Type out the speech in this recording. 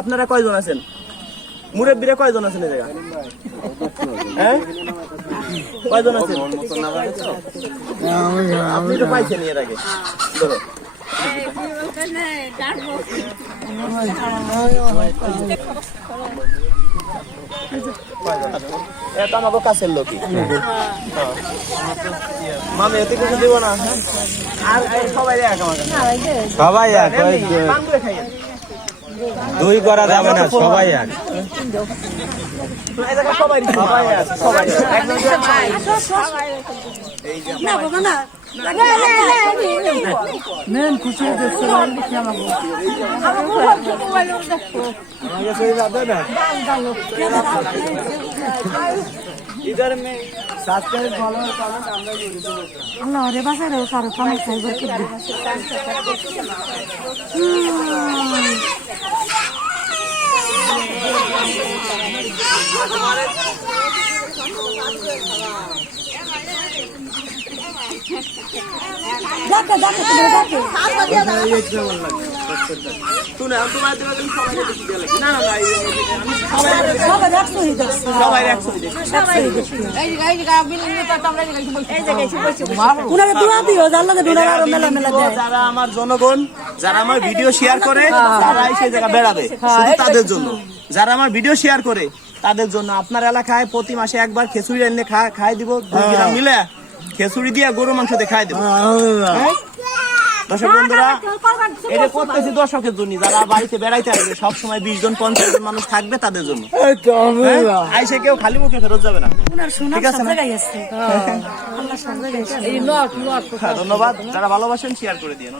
আপনারা কয়জন আছেন? মুরব্বীরা কয়জন আছেন এই জায়গায়? হ্যাঁ, কয়জন আছেন? আপনি তো পাইছেন এর আগে। ধরো এটা আমাকে কাছের লোকই। মামি এতে কিছু দিব না। আর সবাই এক আমাকে, সবাই এক, দুই করা যাবে না, সবাই এক। সবাই এক, সবাই इधर में सब्सक्राइब फॉलोअर कमेंट আমরা আল্লাহ রে বাসারে কারো কমেন্ট সাইবার করবে যাকে যাকে শুনে আমি তোমার দিকে সবাই দেখি দিয়ে লাগি না না সবাই রাখছো হি দেখছো সবাই রাখছো এই জায়গা বিল নিতে আমরা এই জায়গায় বসে উনারে দোয়া দিও আল্লাহ কে দোয়া আর মেলা মেলা দেয় যারা আমার জনগণ, যারা আমার ভিডিও শেয়ার করে তারাই সেই জায়গা বেড়াবে, শুধু তাদের জন্য। যারা আমার ভিডিও শেয়ার করে তাদের জন্য আপনার এলাকায় প্রতি মাসে একবার খিচুড়ি এনে খাই দিব, 2 গ্রাম মিলে খিচুড়ি দিয়ে গরু মাংস দিয়ে খাই দেব। দর্শক বন্ধুরা, এটা করতেছি দর্শকের জন্য, যারা বাড়িতে বেড়াইতে আসবে সবসময় 20 জন 50 জন মানুষ থাকবে তাদের জন্য। আইসে কেউ খালি মুখে ফেরত যাবে না, ঠিক আছে না? ধন্যবাদ, যারা ভালোবাসেন শেয়ার করে দিন।